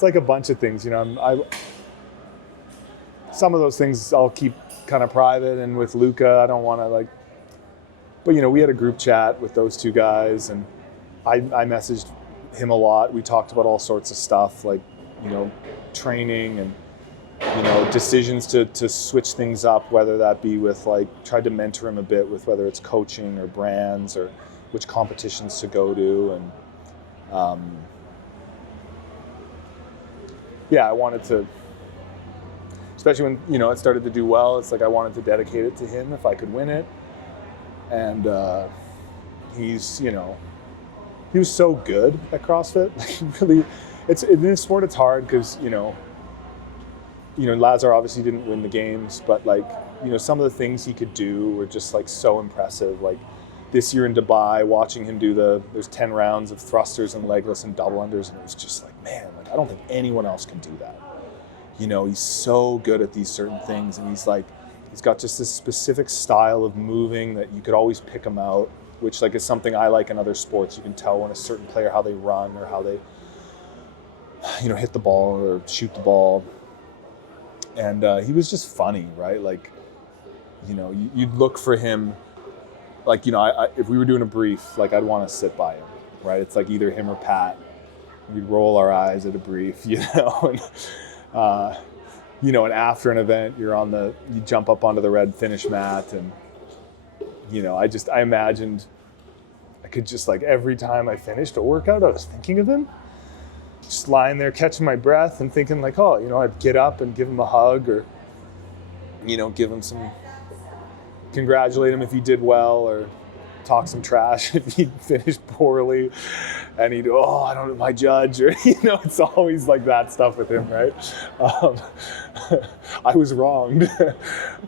it's like a bunch of things, some of those things I'll keep kind of private, and with Luca, I don't want to but we had a group chat with those two guys, and I messaged him a lot. We talked about all sorts of stuff, like, training and, decisions to switch things up, whether that be with tried to mentor him a bit with whether it's coaching or brands or which competitions to go to. And I wanted to, especially when, it started to do well, it's like I wanted to dedicate it to him if I could win it. And he's, he was so good at CrossFit. Really, in this sport, it's hard because, Lazar obviously didn't win the games, but some of the things he could do were just so impressive. Like this year in Dubai, watching him do there's 10 rounds of thrusters and legless and double unders, and it was just man, I don't think anyone else can do that. He's so good at these certain things, and he's got just this specific style of moving that you could always pick him out, which is something I like in other sports. You can tell when a certain player, how they run or how they, hit the ball or shoot the ball. And he was just funny, right? You'd look for him, if we were doing a brief, I'd want to sit by him, right? It's either him or Pat. We'd roll our eyes at a brief, and and after an event, you jump up onto the red finish mat, and I imagined I could just every time I finished a workout, I was thinking of him, just lying there catching my breath and thinking I'd get up and give him a hug, or give him congratulate him if he did well, or talk some trash if he finished poorly, and he'd, I don't know, my judge, or it's always that stuff with him, right? I was wronged.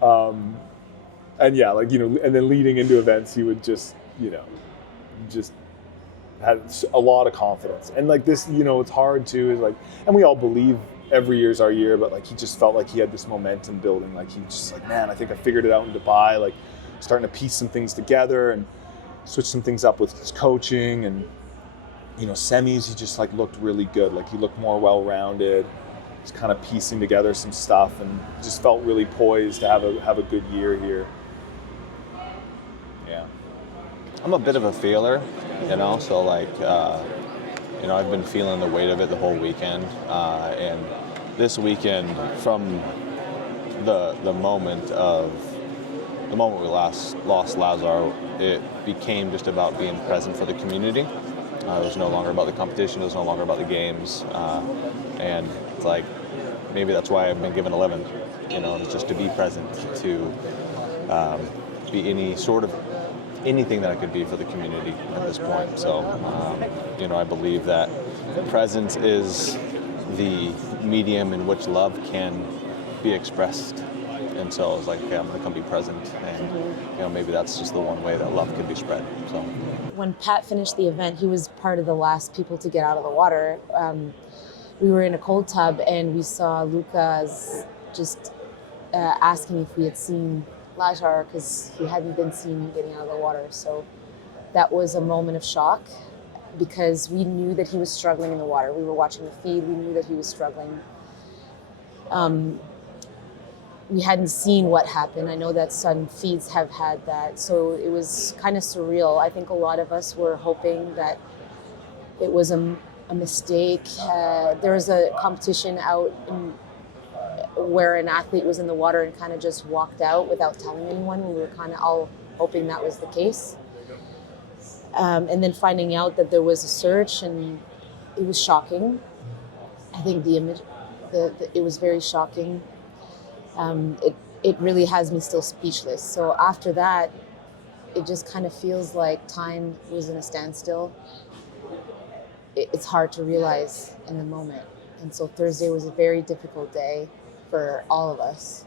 And and then leading into events, he would just had a lot of confidence. And this, it's hard too, is and we all believe every year's our year, but he just felt he had this momentum building. He just man, I think I figured it out in Dubai, starting to piece some things together and switch some things up with his coaching. And semis, he just looked really good. He looked more well-rounded. He's kind of piecing together some stuff, and just felt really poised to have a good year here. Yeah. I'm a bit of a feeler, so I've been feeling the weight of it the whole weekend. And this weekend, from the moment we lost Lazar, it became just about being present for the community. It was no longer about the competition. It was no longer about the games. And it's maybe that's why I've been given 11. It's just to be present, to be anything that I could be for the community at this point. So, I believe that presence is the medium in which love can be expressed. And so I was okay, I'm going to come be present. And, maybe that's just the one way that love can be spread. So when Pat finished the event, he was part of the last people to get out of the water. We were in a cold tub, and we saw Lucas just asking if we had seen Lazar, because he hadn't been seen getting out of the water. So that was a moment of shock, because we knew that he was struggling in the water. We were watching the feed. We knew that he was struggling. We hadn't seen what happened. I know that some feeds have had that. So it was kind of surreal. I think a lot of us were hoping that it was a mistake. There was a competition out where an athlete was in the water and kind of just walked out without telling anyone. We were kind of all hoping that was the case. And then finding out that there was a search, and it was shocking. I think the image, it was very shocking. It really has me still speechless. So after that, it just kind of feels like time was in a standstill. It's hard to realize in the moment. And so Thursday was a very difficult day for all of us.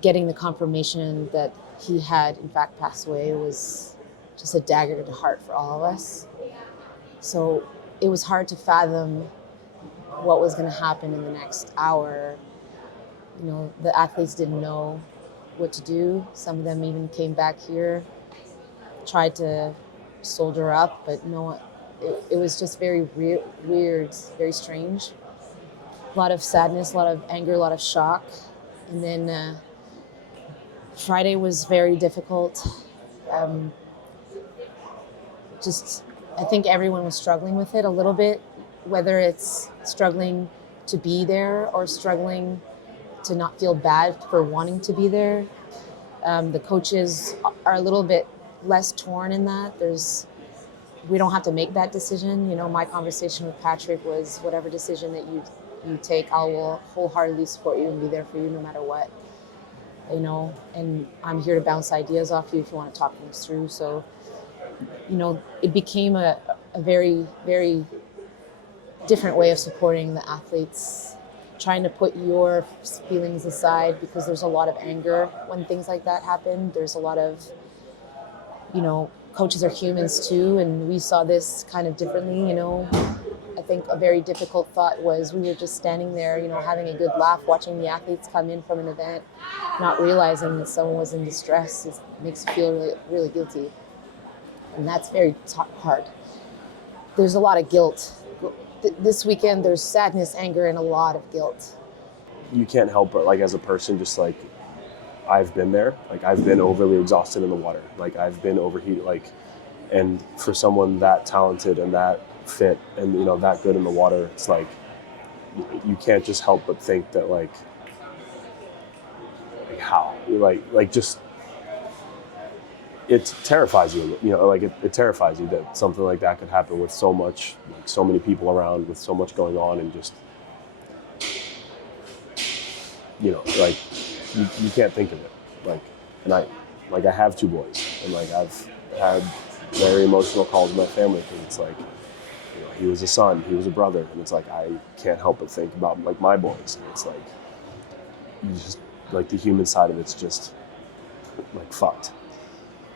Getting the confirmation that he had in fact passed away was just a dagger to the heart for all of us. So it was hard to fathom what was going to happen in the next hour. The athletes didn't know what to do. Some of them even came back here, tried to soldier up, but no it was just very weird, very strange. A lot of sadness, a lot of anger, a lot of shock. And then Friday was very difficult. Just, I think everyone was struggling with it a little bit, whether it's struggling to be there or struggling to not feel bad for wanting to be there. The coaches are a little bit less torn in that. We don't have to make that decision. You know, my conversation with Patrick was, whatever decision that you take, I will wholeheartedly support you and be there for you no matter what. You know, and I'm here to bounce ideas off you if you want to talk things through. So, you know, it became a very, very different way of supporting the athletes, trying to put your feelings aside, because there's a lot of anger when things like that happen. There's a lot of, you know, coaches are humans too, and we saw this kind of differently, you know. I think a very difficult thought was, we were just standing there, you know, having a good laugh, watching the athletes come in from an event, not realizing that someone was in distress. It makes you feel really, really guilty. And that's very hard. There's a lot of guilt. This weekend, there's sadness, anger, and a lot of guilt. You can't help but, like, as a person, just like, I've been there. Like, I've been overly exhausted in the water. Like, I've been overheated. Like, and for someone that talented and that fit and, you know, that good in the water, it's like, you can't just help but think that, like how? Like just, it terrifies you, you know, like it terrifies you that something like that could happen with so much, like, so many people around, with so much going on, and just, you know, like, you can't think of it. Like, and I have 2 boys, and, like, I've had very emotional calls with my family, because it's like, you know, he was a son, he was a brother, and it's like, I can't help but think about, like, my boys, and it's like, you just, like, the human side of it's just, like, fucked.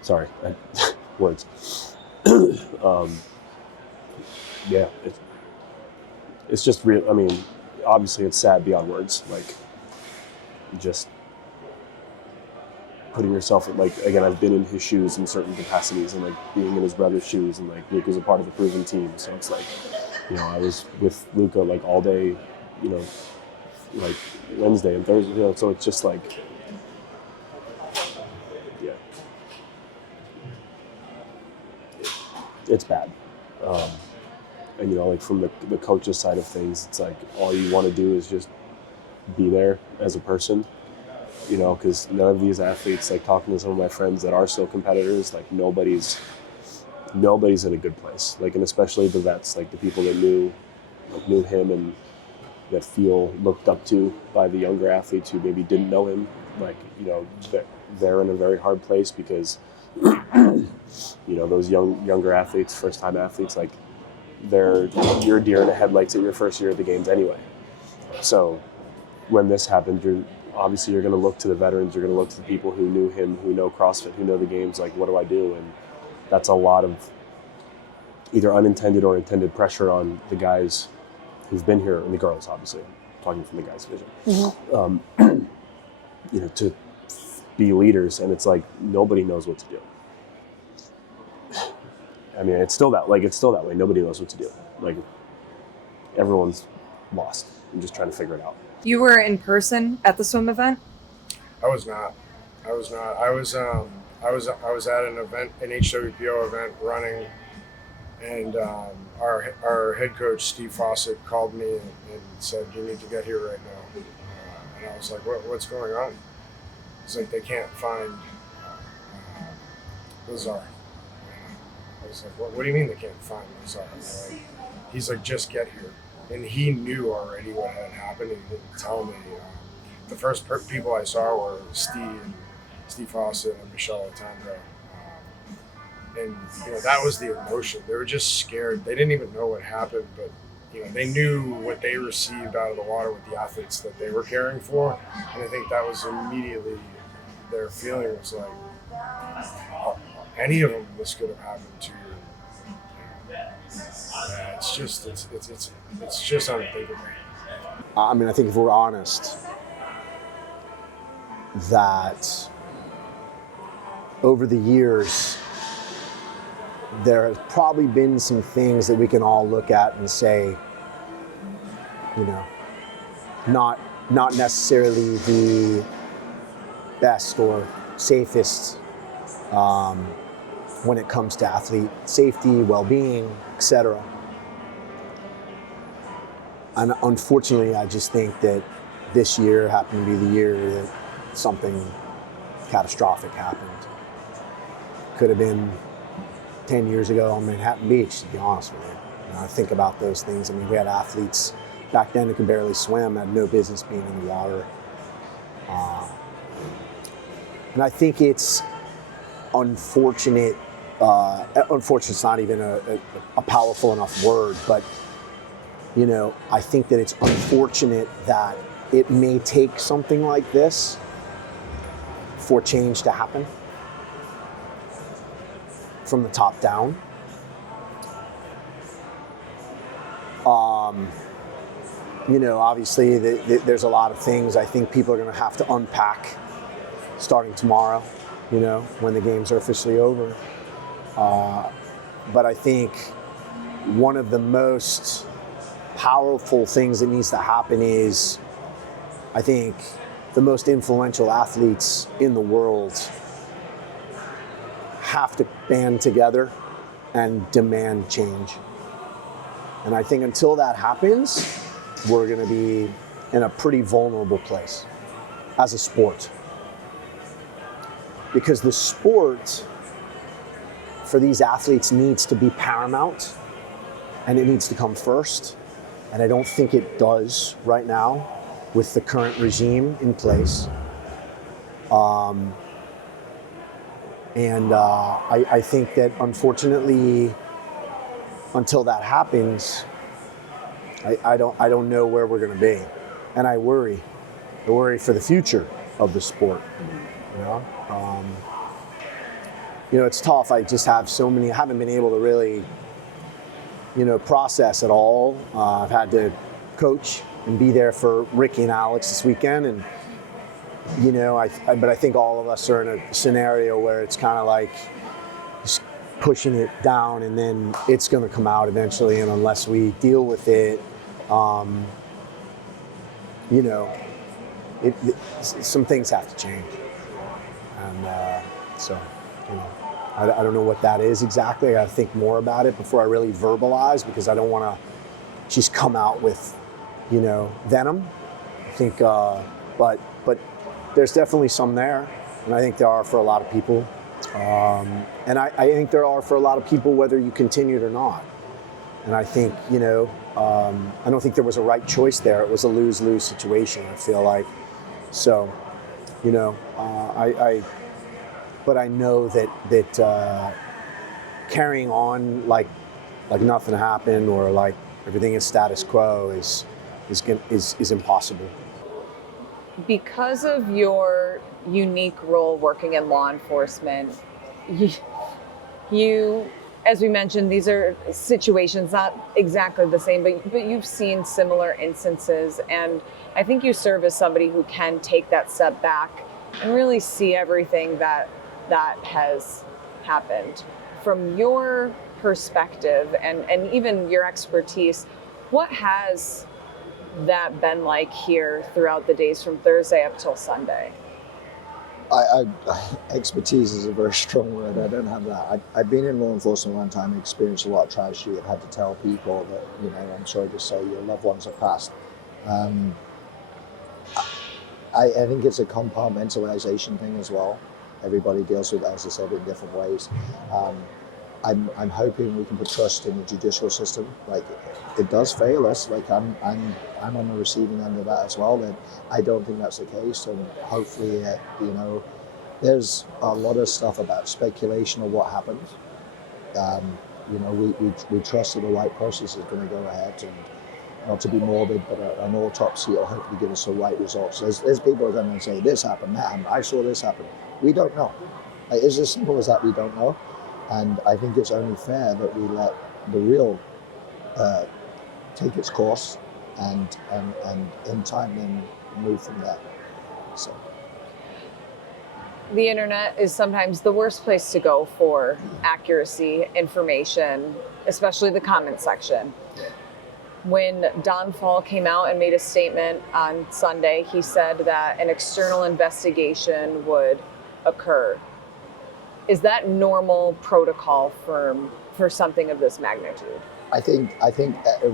Sorry, words. Yeah, it's just real. I mean, obviously it's sad beyond words. Like, just putting yourself in, like, again, I've been in his shoes in certain capacities, and, like, being in his brother's shoes, and, like, Luke was a part of the proven team. So it's like, you know, I was with Luca, like, all day, you know, like, Wednesday and Thursday, you know, so it's just like, yeah, it's bad. And, you know, like, from the coach's side of things, it's like, all you want to do is just be there as a person, you know, because none of these athletes, like, talking to some of my friends that are still competitors, like, nobody's in a good place. Like, and especially the vets, like, the people that knew him and that feel looked up to by the younger athletes who maybe didn't know him. Like, you know, they're in a very hard place, because, you know, those younger athletes, first-time athletes, like, you're deer in the headlights at your first year at the games anyway. So when this happened, you're going to look to the veterans, you're going to look to the people who knew him, who know CrossFit, who know the games, like, what do I do? And that's a lot of either unintended or intended pressure on the guys who've been here, and the girls, obviously, I'm talking from the guys' division. Mm-hmm. You know, to be leaders, and it's like, nobody knows what to do. I mean, it's still that way. Nobody knows what to do. Like, everyone's lost and just trying to figure it out. You were in person at the swim event? I was not. I was at an event, an HWPO event, running, and our head coach Steve Fawcett called me and said, "You need to get here right now." And I was like, "What's going on?" He's like, "They can't find Lazar." I was like, "What do you mean they can't find Lazar?" He's like, "Just get here." And he knew already what had happened, and he didn't tell me. The first people I saw were Steve Fawcett and Michelle Otando. And, you know, that was the emotion. They were just scared. They didn't even know what happened, but, you know, they knew what they received out of the water with the athletes that they were caring for. And I think that was immediately their feeling was like, oh, any of them, this could have happened to. It's just unthinkable. I mean, I think if we're honest, that over the years, there has probably been some things that we can all look at and say, you know, not necessarily the best or safest when it comes to athlete safety, well-being, etc. And unfortunately, I just think that this year happened to be the year that something catastrophic happened. Could have been 10 years ago on Manhattan Beach, to be honest with you. I think about those things. I mean, we had athletes back then who could barely swim, had no business being in the water. And I think it's unfortunate. Unfortunate's not even a powerful enough word, but you know, I think that it's unfortunate that it may take something like this for change to happen from the top down. You know, obviously there's a lot of things I think people are going to have to unpack starting tomorrow, you know, when the games are officially over. But I think one of the most powerful things that needs to happen is, I think the most influential athletes in the world have to band together and demand change. And I think until that happens, we're going to be in a pretty vulnerable place as a sport. Because the sport for these athletes needs to be paramount, and it needs to come first. And I don't think it does right now with the current regime in place. I think that unfortunately, until that happens, I don't know where we're going to be, and I worry for the future of the sport. You know, it's tough. I just have so many. I haven't been able to really, you know, process it all. I've had to coach and be there for Ricky and Alex this weekend, and you know, but I think all of us are in a scenario where it's kind of like just pushing it down, and then it's going to come out eventually. And unless we deal with it, you know, some things have to change. And so, you know, I don't know what that is exactly. I got to think more about it before I really verbalize, because I don't want to just come out with, you know, venom. I think, but there's definitely some there, and I think there are for a lot of people. And I think there are for a lot of people whether you continued or not. And I think, you know, I don't think there was a right choice there. It was a lose-lose situation, I feel like. So, you know, but I know that carrying on like nothing happened, or like everything is status quo is impossible. Because of your unique role working in law enforcement, you, as we mentioned, these are situations not exactly the same, but you've seen similar instances, and I think you serve as somebody who can take that step back and really see everything that has happened. From your perspective and even your expertise, what has that been like here throughout the days from Thursday up till Sunday? Expertise is a very strong word. I don't have that. I've been in law enforcement a long time, experienced a lot of tragedy. I've had to tell people that, you know, I'm sorry to say your loved ones have passed. I think it's a compartmentalization thing as well. Everybody deals with it, as I said, in different ways. I'm hoping we can put trust in the judicial system. Like, it does fail us. Like, I'm on the receiving end of that as well. And I don't think that's the case. And hopefully, you know, there's a lot of stuff about speculation of what happened. You know, we trust that the right process is going to go ahead, and not to be morbid, but an autopsy will hopefully give us the right results. There's people who are going to say this happened, that happened, I saw this happen. We don't know. Like, it's as simple as that. We don't know. And I think it's only fair that we let the real take its course, and in time then move from there. So the internet is sometimes the worst place to go for accuracy, information, especially the comment section. When Don Fall came out and made a statement on Sunday, he said that an external investigation would occur. Is that normal protocol for something of this magnitude? I think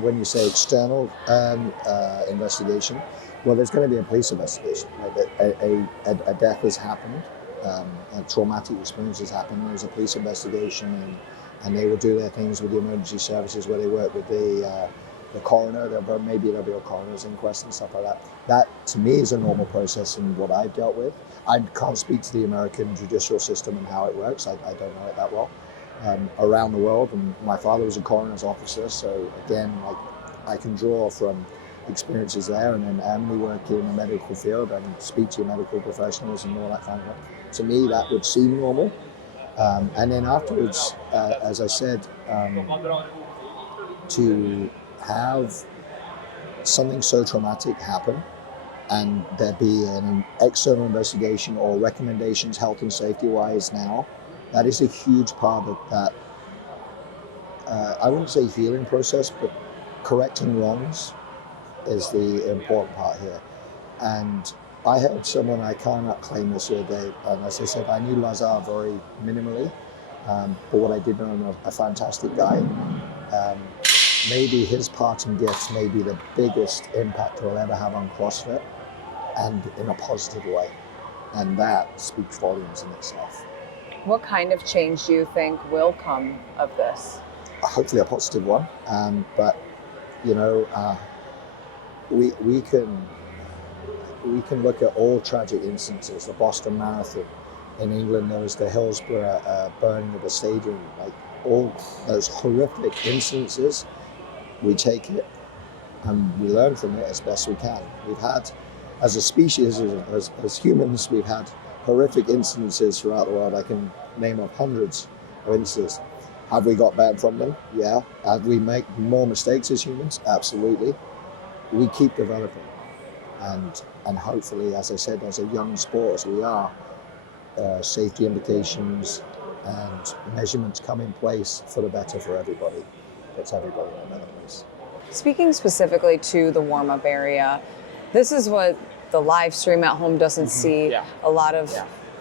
when you say external investigation, well, there's going to be a police investigation. Right? A death has happened, a traumatic experience has happened. There's a police investigation, and they will do their things with the emergency services where they work with the coroner. Maybe there'll be a coroner's inquest and stuff like that. That to me is a normal process in what I've dealt with. I can't speak to the American judicial system and how it works. I don't know it that well. Around the world, and my father was a coroner's officer, so again, like, I can draw from experiences there, and then Emily working in the medical field and speak to medical professionals and all that kind of thing. To me, that would seem normal. And then afterwards, as I said, to have something so traumatic happen and there be an external investigation or recommendations health and safety wise now, that is a huge part of that, I wouldn't say healing process, but correcting wrongs is the important part here. And I heard someone, I cannot claim this the other day, and as I said, I knew Lazar very minimally, but what I did know him, a fantastic guy. Maybe his parting gifts may be the biggest impact he'll ever have on CrossFit, and in a positive way. And that speaks volumes in itself. What kind of change do you think will come of this? Hopefully a positive one, but you know, we can look at all tragic instances. The Boston Marathon in England, there was the Hillsborough burning of the stadium. Like all those horrific instances, we take it and we learn from it as best we can. We've had, as a species, as humans, we've had horrific instances throughout the world. I can name up hundreds of instances. Have we got better from them? Yeah. Have we made more mistakes as humans? Absolutely. We keep developing. And hopefully, as I said, as a young sport as we are, safety implications and measurements come in place for the better for everybody. Puts everybody in a better place. Speaking specifically to the warm-up area, this is what the live stream at home doesn't see. Yeah. A lot of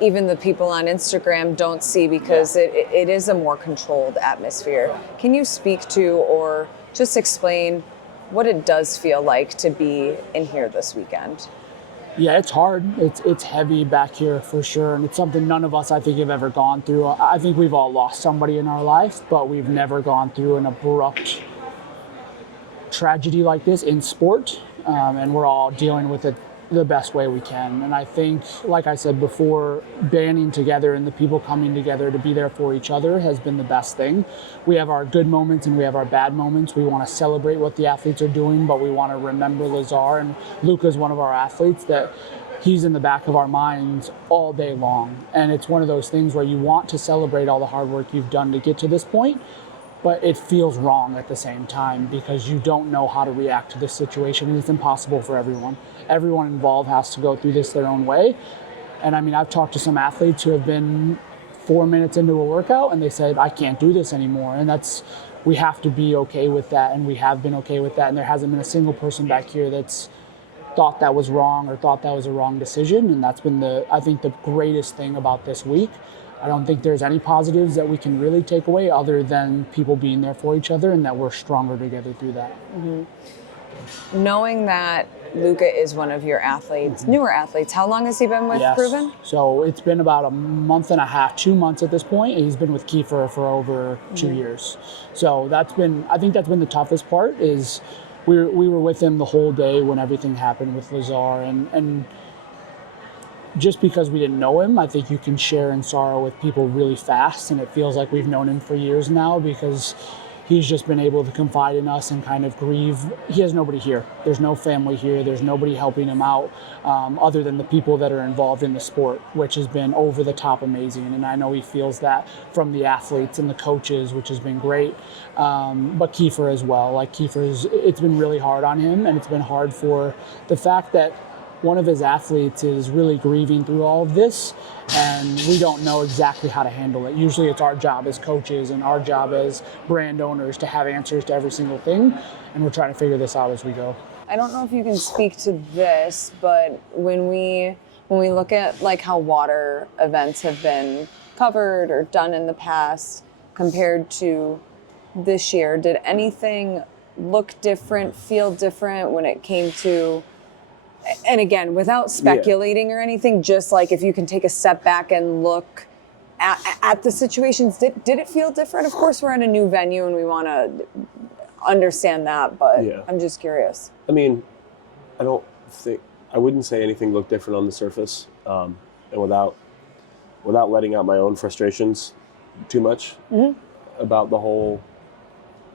even the people on Instagram don't see, because it is a more controlled atmosphere. Can you speak to or just explain what it does feel like to be in here this weekend? Yeah, it's hard. It's heavy back here for sure, and it's something none of us, I think, have ever gone through. I think we've all lost somebody in our life, but we've never gone through an abrupt tragedy like this in sport, and we're all dealing with it the best way we can. And I think, like I said before, banding together and the people coming together to be there for each other has been the best thing. We have our good moments and we have our bad moments. We want to celebrate what the athletes are doing, but we want to remember Lazar, and Luca's one of our athletes that he's in the back of our minds all day long. And it's one of those things where you want to celebrate all the hard work you've done to get to this point, but it feels wrong at the same time because you don't know how to react to this situation, and it's impossible for everyone. Everyone involved has to go through this their own way. And I mean, I've talked to some athletes who have been 4 minutes into a workout and they said, I can't do this anymore. And we have to be okay with that, and we have been okay with that. And there hasn't been a single person back here that's thought that was wrong or thought that was a wrong decision. And that's been I think the greatest thing about this week. I don't think there's any positives that we can really take away other than people being there for each other and that we're stronger together through that. Mm-hmm. Knowing that Luca is one of your athletes, newer athletes, how long has he been with Proven? So it's been about a month and a half, 2 months at this point. He's been with Kiefer for over 2 years. So I think that's been the toughest part is we were with him the whole day when everything happened with Lazar, and just because we didn't know him, I think you can share in sorrow with people really fast, and it feels like we've known him for years now because he's just been able to confide in us and kind of grieve. He has nobody here. There's no family here. There's nobody helping him out other than the people that are involved in the sport, which has been over the top amazing. And I know he feels that from the athletes and the coaches, which has been great. But Kiefer as well. Like it's been really hard on him, and it's been hard for the fact that one of his athletes is really grieving through all of this, and we don't know exactly how to handle it. Usually it's our job as coaches and our job as brand owners to have answers to every single thing, and we're trying to figure this out as we go. I don't know if you can speak to this, but when we look at like how water events have been covered or done in the past compared to this year, did anything look different, feel different when it came to, and again, without speculating or anything, just like if you can take a step back and look at the situations, did it feel different? Of course, we're at a new venue and we want to understand that, but I'm just curious. I mean, I wouldn't say anything looked different on the surface, and without letting out my own frustrations too much about the whole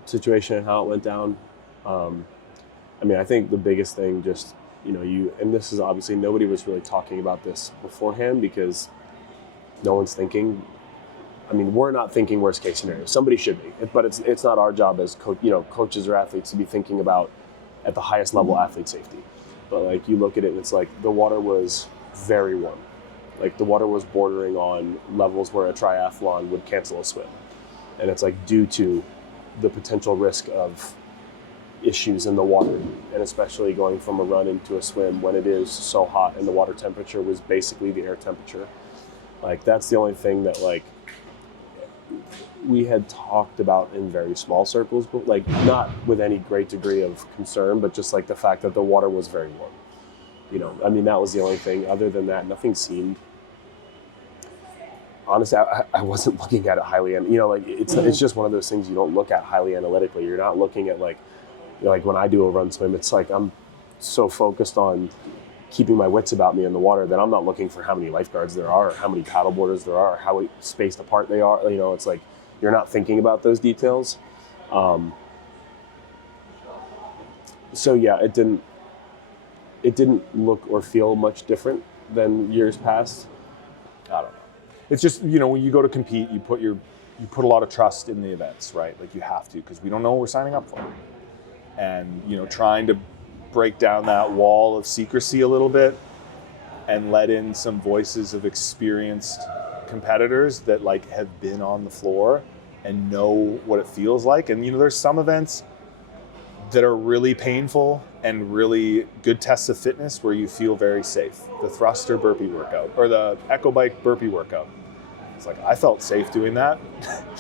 situation and how it went down. I mean, I think the biggest thing, just, and this is obviously, nobody was really talking about this beforehand because no one's thinking. I mean, we're not thinking worst case scenario. Somebody should be, but it's not our job as coaches or athletes to be thinking about at the highest level athlete safety. But like, you look at it and it's like the water was very warm. Like the water was bordering on levels where a triathlon would cancel a swim. And it's like due to the potential risk of issues in the water, and especially going from a run into a swim when it is so hot and the water temperature was basically the air temperature. Like that's the only thing that like we had talked about in very small circles, but like not with any great degree of concern, but just like the fact that the water was very warm. I mean, that was the only thing. Other than that, nothing seemed, honestly, I wasn't looking at it highly, and it's just one of those things you don't look at highly analytically. You're not looking at like when I do a run swim, it's like I'm so focused on keeping my wits about me in the water that I'm not looking for how many lifeguards there are, or how many paddle boarders there are, or how spaced apart they are. It's like you're not thinking about those details. So yeah, it didn't look or feel much different than years past. I don't know. It's just, when you go to compete, you put a lot of trust in the events, right? Like you have to, because we don't know what we're signing up for. And, trying to break down that wall of secrecy a little bit and let in some voices of experienced competitors that like have been on the floor and know what it feels like. And, there's some events that are really painful and really good tests of fitness where you feel very safe. The thruster burpee workout or the Echo Bike burpee workout. It's like, I felt safe doing that.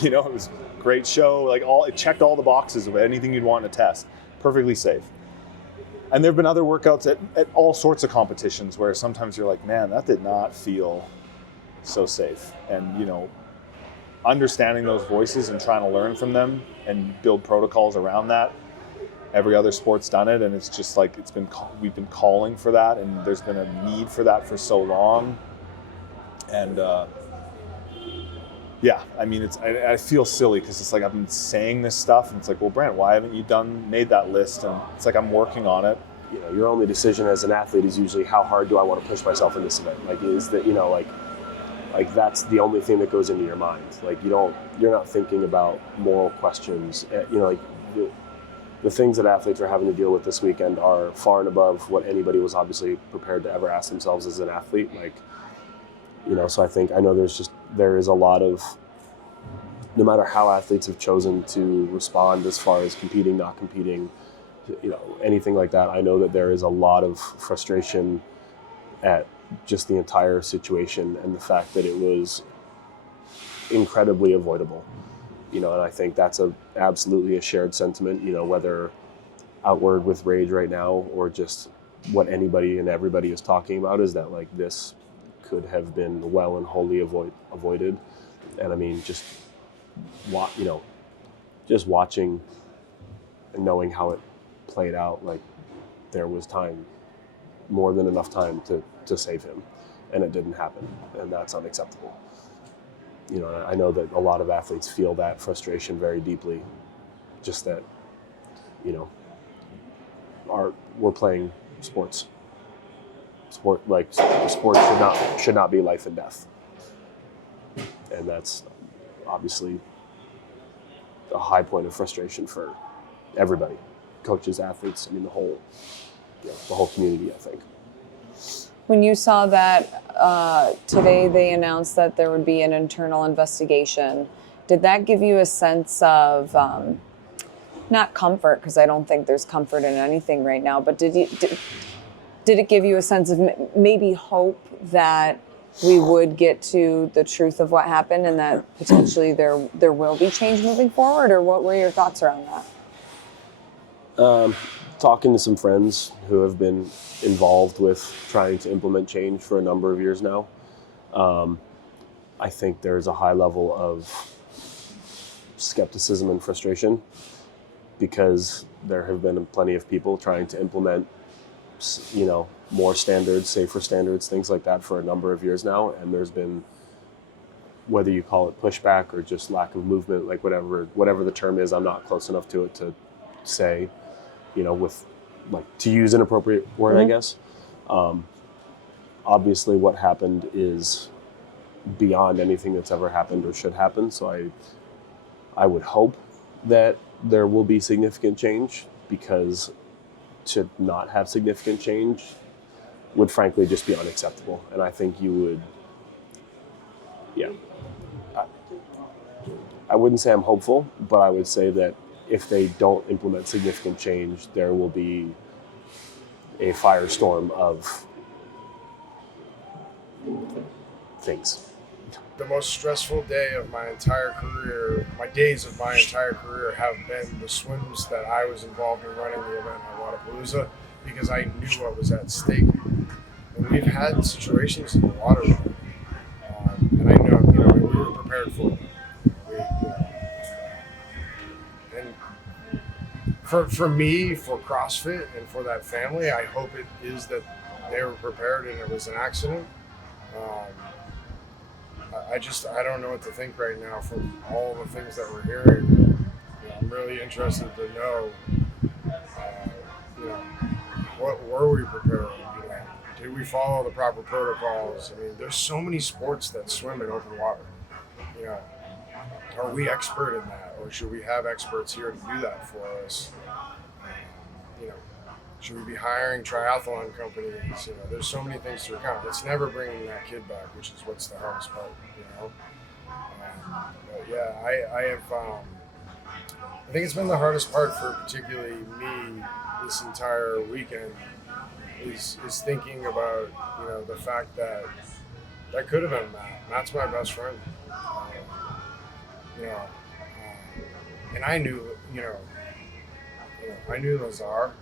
It was a great show. Like it checked all the boxes of anything you'd want in a test. Perfectly safe. And there've been other workouts at all sorts of competitions where sometimes you're like, man, that did not feel so safe. And, understanding those voices and trying to learn from them and build protocols around that. Every other sport's done it, and it's just like we've been calling for that, and there's been a need for that for so long. And I mean, I feel silly because it's like I've been saying this stuff, and it's like, well, Brant, why haven't you made that list? And it's like I'm working on it. Your only decision as an athlete is usually how hard do I want to push myself in this event? Like, is that like that's the only thing that goes into your mind. Like you're not thinking about moral questions. The things that athletes are having to deal with this weekend are far and above what anybody was obviously prepared to ever ask themselves as an athlete. So I know there is a lot of, no matter how athletes have chosen to respond as far as competing, not competing, anything like that, I know that there is a lot of frustration at just the entire situation and the fact that it was incredibly avoidable. And I think that's absolutely a shared sentiment, whether outward with rage right now or just what anybody and everybody is talking about is that like this could have been well and wholly avoided. And I mean, just watching and knowing how it played out, like there was time, more than enough time to save him, and it didn't happen, and that's unacceptable. I know that a lot of athletes feel that frustration very deeply, just that, we're playing sports. Sports should not be life and death. And that's obviously a high point of frustration for everybody, coaches, athletes, I mean the whole community, I think. When you saw that today they announced that there would be an internal investigation, did that give you a sense of, not comfort, because I don't think there's comfort in anything right now, but did it give you a sense of maybe hope that we would get to the truth of what happened and that potentially there will be change moving forward? Or what were your thoughts around that? Talking to some friends who have been involved with trying to implement change for a number of years now, I think there's a high level of skepticism and frustration because there have been plenty of people trying to implement, more standards, safer standards, things like that for a number of years now. And there's been, whether you call it pushback or just lack of movement, like whatever the term is, I'm not close enough to it to say, with to use an appropriate word, I guess. Obviously what happened is beyond anything that's ever happened or should happen. So I would hope that there will be significant change, because to not have significant change would frankly just be unacceptable. And I think you would, I wouldn't say I'm hopeful, but I would say that if they don't implement significant change, there will be a firestorm of things. The most stressful day of my entire career, my days of my entire career, have been the swims that I was involved in running the event at Wadapalooza, because I knew what was at stake. And we've had situations in the water, and I know, we were prepared for them. And for me, for CrossFit, and for that family, I hope it is that they were prepared and it was an accident. I don't know what to think right now from all the things that we're hearing. I'm really interested to know, what were we prepared? Did we follow the proper protocols? I mean, there's so many sports that swim in open water. Are we expert in that, or should we have experts here to do that for us? Should we be hiring triathlon companies? There's so many things to account. It's never bringing that kid back, which is what's the hardest part. But yeah, I have. I think it's been the hardest part for particularly me this entire weekend is thinking about the fact that could have been Matt. Matt's my best friend. And I knew I knew Lazar.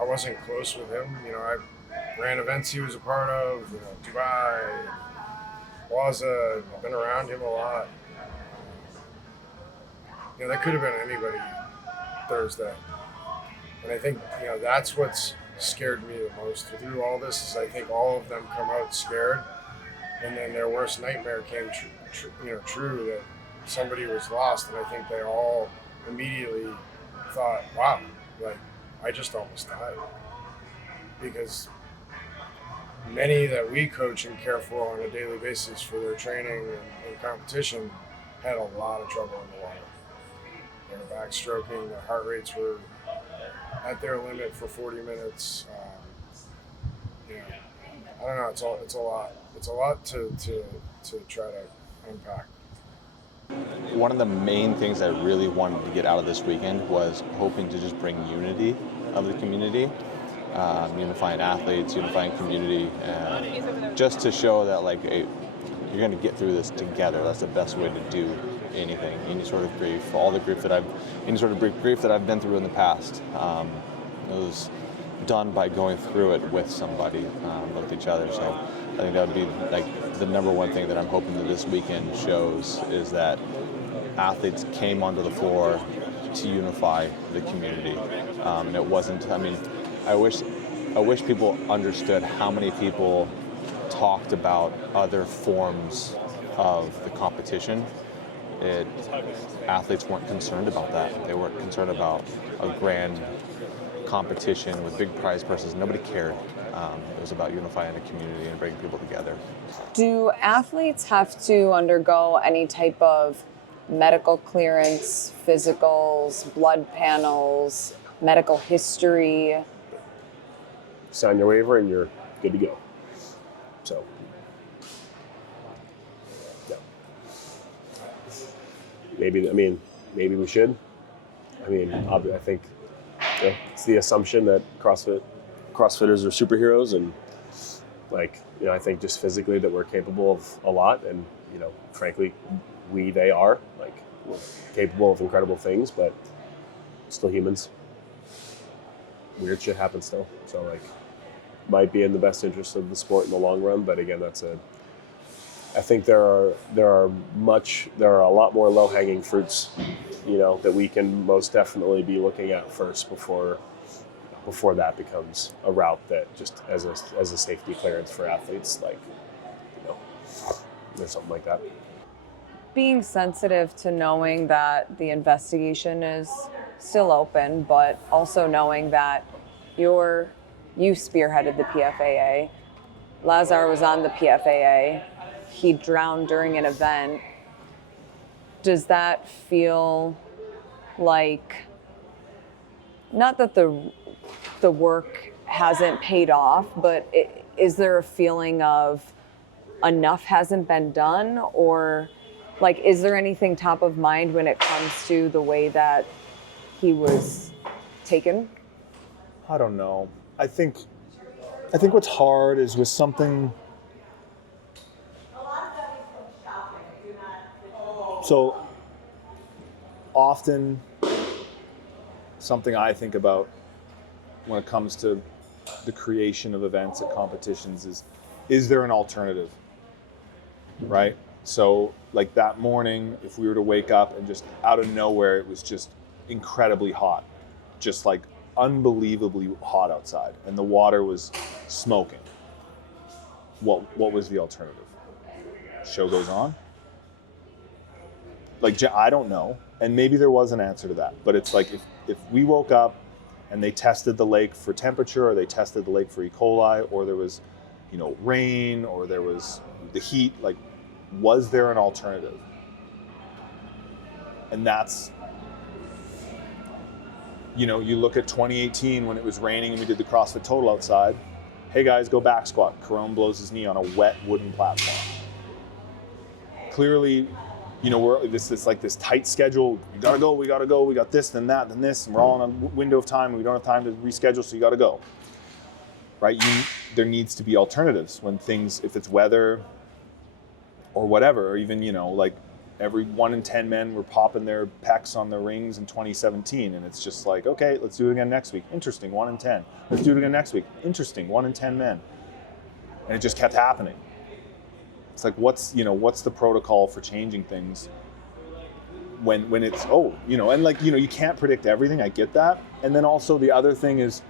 I wasn't close with him. I ran events he was a part of, Dubai, Lazar. I've been around him a lot. That could have been anybody Thursday. And I think, that's what's scared me the most through all this is I think all of them come out scared, and then their worst nightmare came true that somebody was lost, and I think they all immediately thought, wow, I just almost died. Because many that we coach and care for on a daily basis for their training and competition had a lot of trouble in the water. Their backstroking, their heart rates were at their limit for 40 minutes. I don't know, it's a lot. It's a lot to try to unpack. One of the main things I really wanted to get out of this weekend was hoping to just bring unity of the community, unifying athletes, unifying community, just to show that you're going to get through this together. That's the best way to do anything, any sort of grief, any sort of grief that I've been through in the past. It was done by going through it with somebody, with each other. So I think that would be the number one thing that I'm hoping that this weekend shows is that athletes came onto the floor to unify the community. And it wasn't, I wish people understood how many people talked about other forms of the competition. Athletes weren't concerned about that. They weren't concerned about a grand competition with big prize purses. Nobody cared. It was about unifying the community and bringing people together. Do athletes have to undergo any type of medical clearance, physicals, blood panels, medical history? Sign your waiver and you're good to go. So, yeah. Maybe we should. I think it's the assumption that CrossFitters are superheroes, and I think just physically that we're capable of a lot, and frankly, they are we're capable of incredible things, but still humans. Weird shit happens still. So might be in the best interest of the sport in the long run, but again, I think there are a lot more low-hanging fruits, that we can most definitely be looking at first before that becomes a route that just as a safety clearance for athletes, or something like that. Being sensitive to knowing that the investigation is still open, but also knowing that you spearheaded the PFAA. Lazar was on the PFAA. He drowned during an event. Does that feel like, not that the work hasn't paid off, but is there a feeling of enough hasn't been done? Or is there anything top of mind when it comes to the way that he was taken? I don't know. I think what's hard is with something. So often, something I think about when it comes to the creation of events at competitions is there an alternative, right? So that morning, if we were to wake up and just out of nowhere, it was just incredibly hot, just unbelievably hot outside, and the water was smoking. What was the alternative? Show goes on? I don't know, and maybe there was an answer to that, but it's if we woke up and they tested the lake for temperature, or they tested the lake for E. coli, or there was, rain, or there was the heat, was there an alternative? And that's, you look at 2018 when it was raining and we did the CrossFit Total outside. Hey guys, go back squat. Carone blows his knee on a wet wooden platform. Clearly, we're this tight schedule. We gotta go, we got this, then that, then this, and we're all in a window of time and we don't have time to reschedule, so you gotta go. Right? There needs to be alternatives when things, if it's weather or whatever, or even, every 1 in 10 men were popping their pecs on the rings in 2017, and it's just okay, let's do it again next week. Interesting, 1 in 10. Let's do it again next week. Interesting, 1 in 10 men. And it just kept happening. It's what's the protocol for changing things when it's, you can't predict everything, I get that. And then also the other thing is,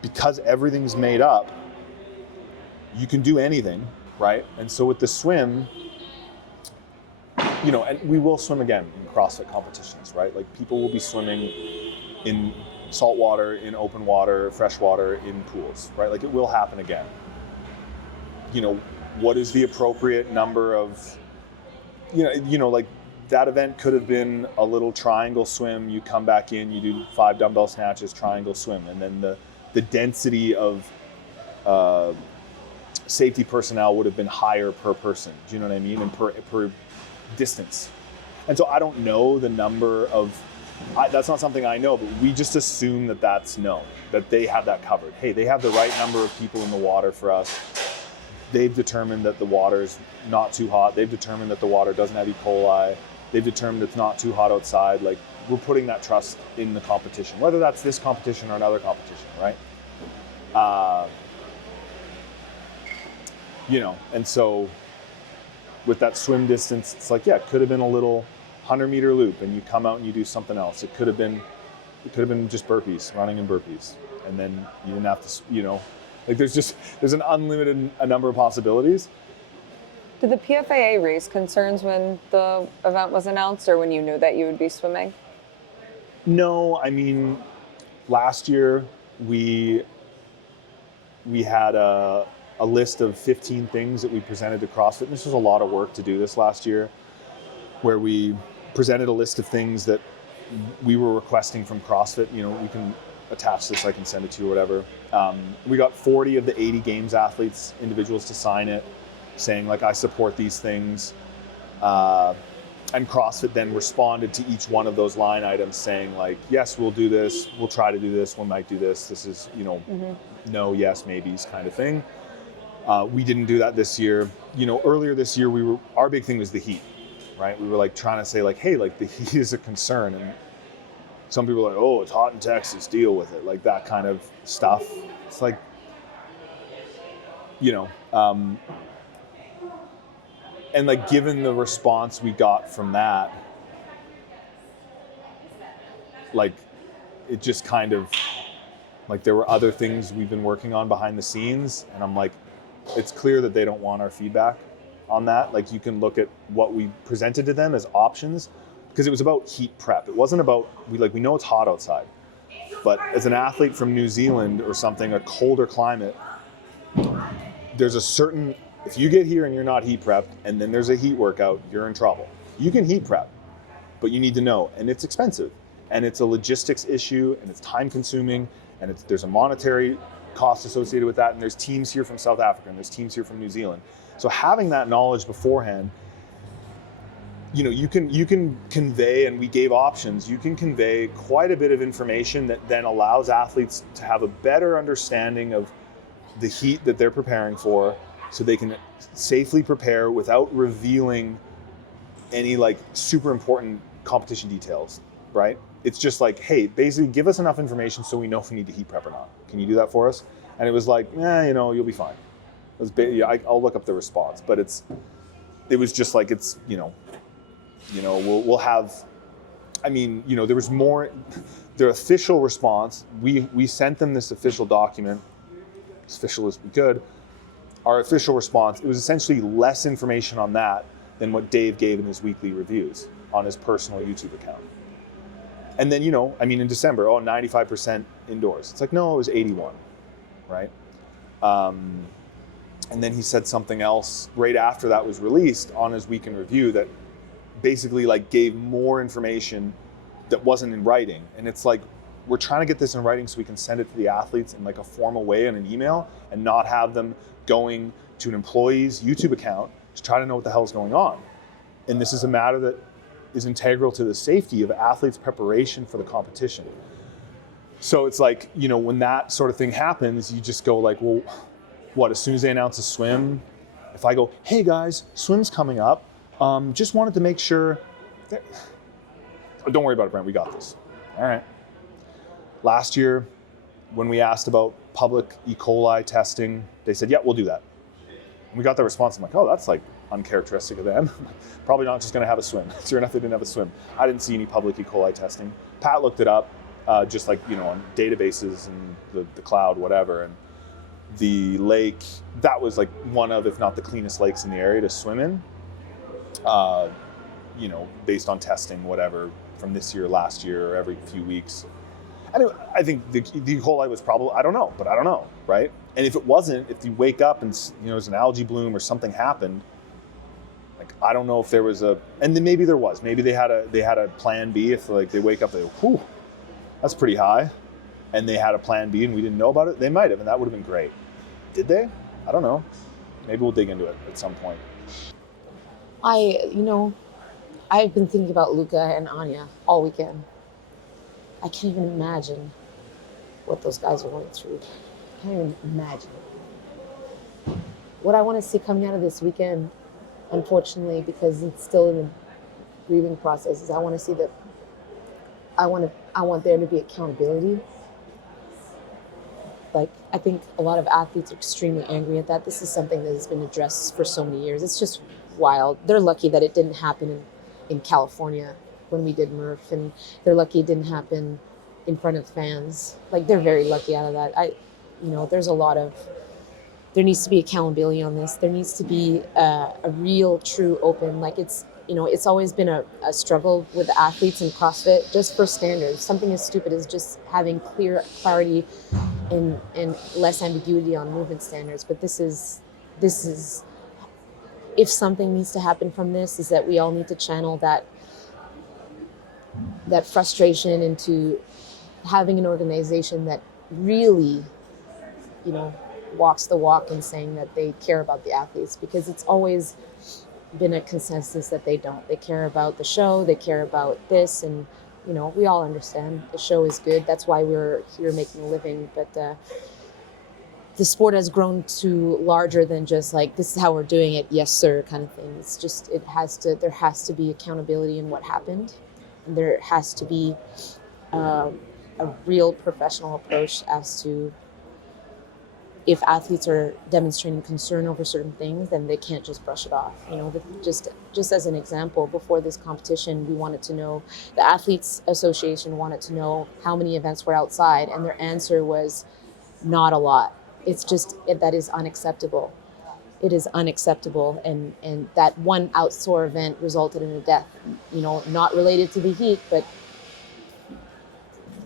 because everything's made up, you can do anything, right? And so with the swim, and we will swim again in CrossFit competitions, right? People will be swimming in salt water, in open water, fresh water, in pools, right? It will happen again. What is the appropriate number of, that event could have been a little triangle swim. You come back in, you do 5 dumbbell snatches, triangle swim, and then the density of safety personnel would have been higher per person. Do you know what I mean? And per distance. And so I don't know the number of, that's not something I know, but we just assume that that's known, that they have that covered. Hey, they have the right number of people in the water for us. They've determined that the water's not too hot. They've determined that the water doesn't have E. coli. They've determined it's not too hot outside. We're putting that trust in the competition, whether that's this competition or another competition, right? And so with that swim distance, it's it could have been a little 100-meter loop, and you come out and you do something else. It could have been just burpees, running in burpees, and then you didn't have to, there's an unlimited number of possibilities. Did the PFAA raise concerns when the event was announced, or when you knew that you would be swimming? No, last year we had a list of 15 things that we presented to CrossFit. This was a lot of work to do this last year, where we presented a list of things that we were requesting from CrossFit. We can attach this, I can send it to you or whatever. We got 40 of the 80 games athletes, individuals, to sign it, saying like, I support these things. And CrossFit then responded to each one of those line items saying like, yes, we'll do this, we'll try to do this, we might do this. This is, you know, no, yes, maybes kind of thing. We didn't do that this year. You know, earlier this year, our big thing was the heat, right? We were like trying to say like, hey, like the heat is a concern. And some people are like, oh, it's hot in Texas, deal with it. Like that kind of stuff. It's like, you know, and like given the response we got from that, like it just kind of, like there were other things we've been working on behind the scenes. And I'm like, it's clear that they don't want our feedback on that. Like you can look at what we presented to them as options, because it was about heat prep. It wasn't about, we know it's hot outside, but as an athlete from New Zealand or something, a colder climate, there's a certain, if you get here and you're not heat prepped and then there's a heat workout, you're in trouble. You can heat prep, but you need to know, and it's expensive, and it's a logistics issue, and it's time consuming, and there's a monetary cost associated with that, and there's teams here from South Africa and there's teams here from New Zealand. So having that knowledge beforehand, you know, you can convey, and we gave options, you can convey quite a bit of information that then allows athletes to have a better understanding of the heat that they're preparing for, so they can safely prepare without revealing any like super important competition details, right? It's just like, hey, basically give us enough information so we know if we need to heat prep or not. Can you do that for us? And it was like, you know, you'll be fine. I'll look up the response, but it was just like, it's, you know, we'll have, I mean, you know, there was more, their official response, we sent them this official document, as official as we could. Our official response, it was essentially less information on that than what Dave gave in his weekly reviews on his personal YouTube account. And then, you know, I mean, in December, 95% indoors. It's like, no, it was 81, right? And then he said something else right after that was released on his week in review that basically like gave more information that wasn't in writing. And it's like, we're trying to get this in writing so we can send it to the athletes in like a formal way in an email, and not have them going to an employee's YouTube account to try to know what the hell is going on. And this is a matter that is integral to the safety of athletes' preparation for the competition. So it's like, you know, when that sort of thing happens, you just go like, well, what, as soon as they announce a swim, if I go, hey guys, swim's coming up, just wanted to make sure that, oh, don't worry about it, Brent, we got this. All right. Last year, when we asked about public E. coli testing, they said, yeah, we'll do that. And we got the response. I'm like, oh, that's like uncharacteristic of them. Probably not just going to have a swim. Sure enough, they didn't have a swim. I didn't see any public E. coli testing. Pat looked it up, just like, you know, on databases and the cloud, whatever. And the lake, that was like one of, if not the cleanest lakes in the area to swim in, you know, based on testing, whatever, from this year, last year, or every few weeks. Anyway, I think the E. coli was probably, I don't know, right? And if it wasn't, if you wake up and, you know, there's an algae bloom or something happened, like, I don't know if there was and then maybe there was, maybe they had a plan B. If like they wake up, they go, whew, that's pretty high. And they had a plan B and we didn't know about it, they might have, and that would have been great. Did they? I don't know. Maybe we'll dig into it at some point. I've been thinking about Luca and Anya all weekend. I can't even imagine what those guys are going through. I can't even imagine. What I want to see coming out of this weekend, unfortunately, because it's still in the grieving process, is I want to see that I want there to be accountability. Like, I think a lot of athletes are extremely angry at that. This is something that has been addressed for so many years. It's just wild. They're lucky that it didn't happen in California when we did Murph, and they're lucky it didn't happen in front of fans. Like, they're very lucky out of that. There needs to be accountability on this. There needs to be a real, true, open, like it's always been a struggle with athletes in CrossFit, just for standards. Something as stupid as just having clarity and less ambiguity on movement standards. But this is, if something needs to happen from this, is that we all need to channel that frustration into having an organization that really, you know, walks the walk and saying that they care about the athletes, because it's always been a consensus that they don't. They care about the show, they care about this, and you know, we all understand the show is good. That's why we're here making a living. But the sport has grown to larger than just like, this is how we're doing it, yes sir, kind of thing. It's just, there has to be accountability in what happened, and there has to be a real professional approach as to, if athletes are demonstrating concern over certain things, then they can't just brush it off. You know, just as an example, before this competition, we wanted to know, the Athletes Association wanted to know how many events were outside, and their answer was not a lot. It's just, that is unacceptable. It is unacceptable, and that one outdoor event resulted in a death. You know, not related to the heat, but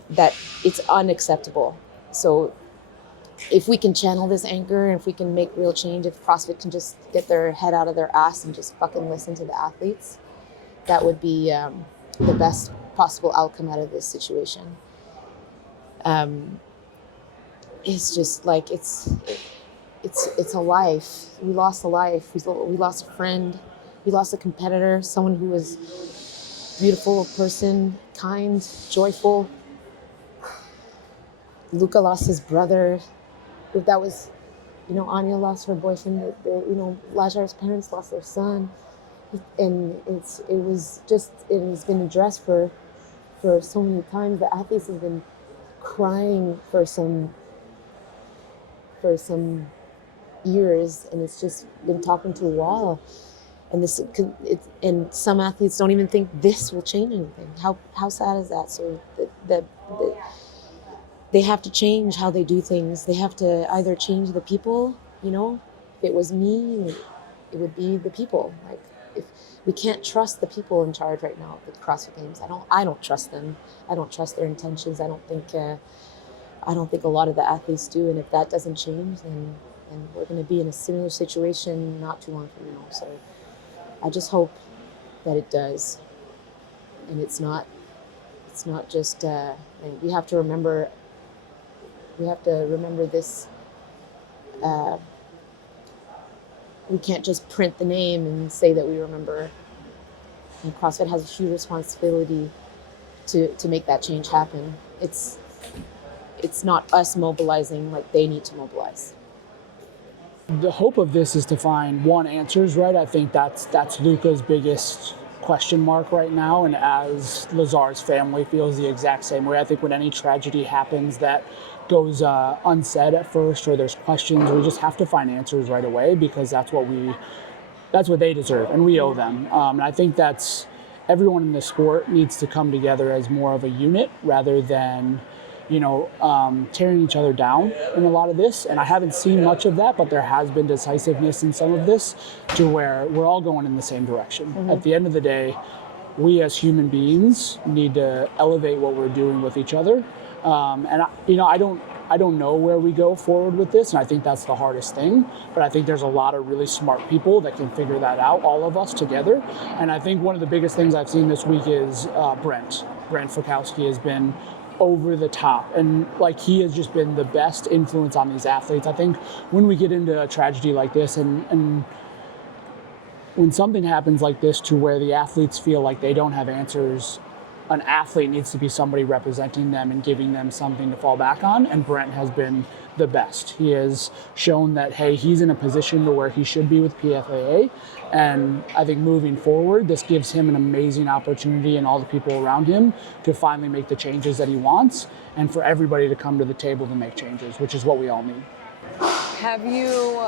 that it's unacceptable. So if we can channel this anger, and if we can make real change, if CrossFit can just get their head out of their ass and just fucking listen to the athletes, that would be the best possible outcome out of this situation. It's just like, it's a life. We lost a life. We lost a friend. We lost a competitor, someone who was beautiful person, kind, joyful. Luca lost his brother. That was, you know, Anya lost her boyfriend. You know, Lazar's parents lost their son, and it has been addressed for so many times. The athletes have been crying for some years, and it's just been talking to a wall. And and some athletes don't even think this will change anything. How sad is that? So they have to change how they do things. They have to either change the people, you know. If it was me, it would be the people. Like, if we can't trust the people in charge right now with CrossFit Games, I don't trust them. I don't trust their intentions. I don't think a lot of the athletes do. And if that doesn't change, then we're going to be in a similar situation not too long from now. So I just hope that it does, and it's not just. And we have to remember. We have to remember this. We can't just print the name and say that we remember. And CrossFit has a huge responsibility to make that change happen. It's not us mobilizing, like they need to mobilize. The hope of this is to find answers, right? I think that's Luca's biggest question mark right now, and as Lazar's family feels the exact same way. I think when any tragedy happens that goes unsaid at first, or there's questions, we just have to find answers right away, because that's what they deserve, and we owe them. And I think that's, everyone in the sport needs to come together as more of a unit rather than, you know, tearing each other down in a lot of this. And I haven't seen much of that, but there has been decisiveness in some of this to where we're all going in the same direction. Mm-hmm. At the end of the day, we as human beings need to elevate what we're doing with each other. And I don't know where we go forward with this, and I think that's the hardest thing. But I think there's a lot of really smart people that can figure that out, all of us together. And I think one of the biggest things I've seen this week is Brent Fikowski has been over the top, and like, he has just been the best influence on these athletes. I think when we get into a tragedy like this, and when something happens like this to where the athletes feel like they don't have answers, an athlete needs to be somebody representing them and giving them something to fall back on, and Brent has been the best. He has shown that, hey, he's in a position to where he should be with PFAA, and I think moving forward, this gives him an amazing opportunity and all the people around him to finally make the changes that he wants, and for everybody to come to the table to make changes, which is what we all need. Have you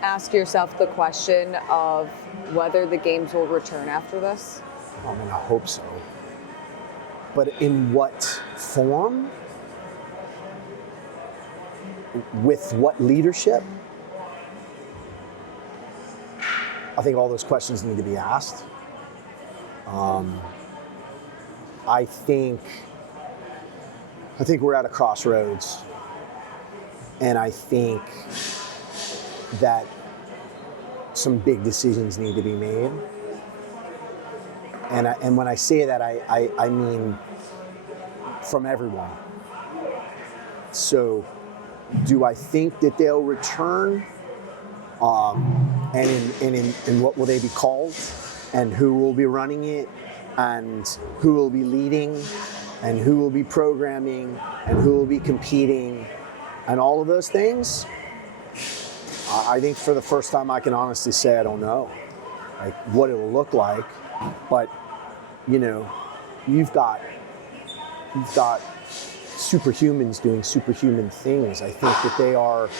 asked yourself the question of whether the games will return after this? I mean, I hope so. But in what form? With what leadership? I think all those questions need to be asked. I think we're at a crossroads, and I think that some big decisions need to be made. And when I say that, I mean from everyone. So do I think that they'll return? And what will they be called? And who will be running it? And who will be leading? And who will be programming? And who will be competing? And all of those things? I think for the first time I can honestly say I don't know, like what it will look like. But you know, you've got superhumans doing superhuman things. I think that they are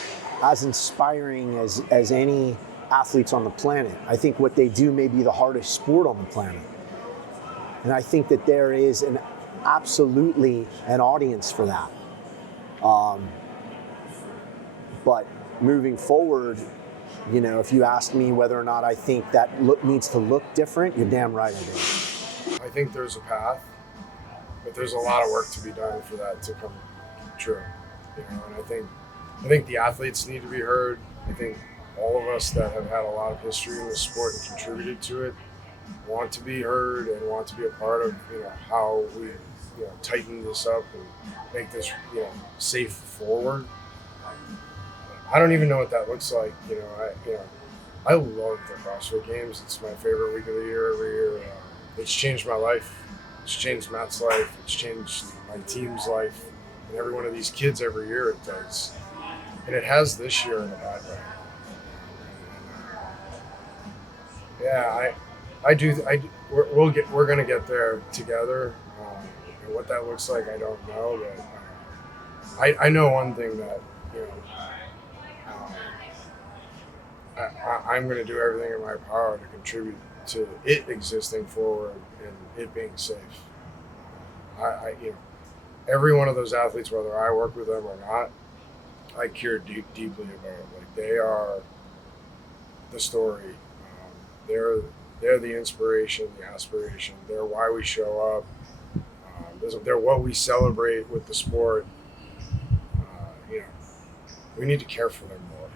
as inspiring as any athletes on the planet. I think what they do may be the hardest sport on the planet. And I think that there is absolutely an audience for that. But moving forward, you know, if you ask me whether or not I think that needs to look different, you're damn right I do. I think there's a path, but there's a lot of work to be done for that to come true. You know, and I think the athletes need to be heard. I think all of us that have had a lot of history in the sport and contributed to it want to be heard and want to be a part of, you know, how we, you know, tighten this up and make this, you know, safe forward. I don't even know what that looks like. I love the CrossFit Games. It's my favorite week of the year every year. It's changed my life. It's changed Matt's life. It's changed my team's life. And every one of these kids every year it does. And it has this year in a bad way. Yeah, we're gonna get there together. And what that looks like, I don't know. But I know one thing that, you know, I'm going to do everything in my power to contribute to it existing forward and it being safe. You know, every one of those athletes, whether I work with them or not, I care deeply about. Like, they are the story. They're the inspiration, the aspiration. They're why we show up. They're what we celebrate with the sport. You know, we need to care for them more.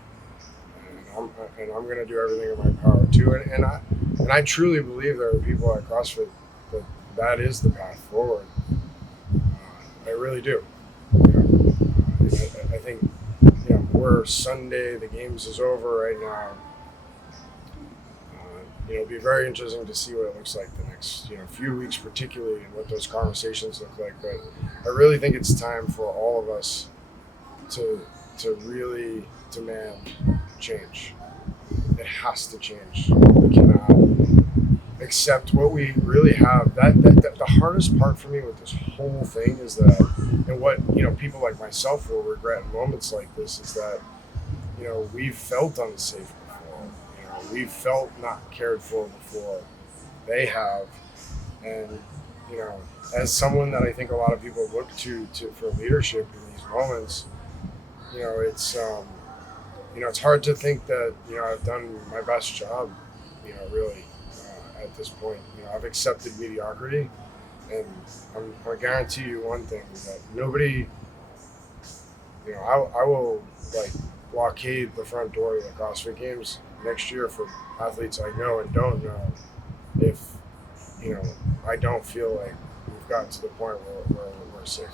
And I'm going to do everything in my power too. And I truly believe there are people at CrossFit that is the path forward. I really do. You know, I think, you know, we're Sunday, the games is over right now. You know, it'll be very interesting to see what it looks like the next, you know, few weeks, particularly, and what those conversations look like. But I really think it's time for all of us to really demand change. It has to change. We cannot accept what we really have. That the hardest part for me with this whole thing is that, and what, you know, people like myself will regret in moments like this, is that, you know, we've felt unsafe before. You know, we've felt not cared for before. They have, and, you know, as someone that I think a lot of people look to for leadership in these moments, you know, it's you know, it's hard to think that, you know, I've done my best job, you know, really, at this point. You know, I've accepted mediocrity, and I guarantee you one thing, that nobody, you know, I will, like, blockade the front door of the CrossFit Games next year for athletes I know and don't know, if, you know, I don't feel like we've gotten to the point where we're safe.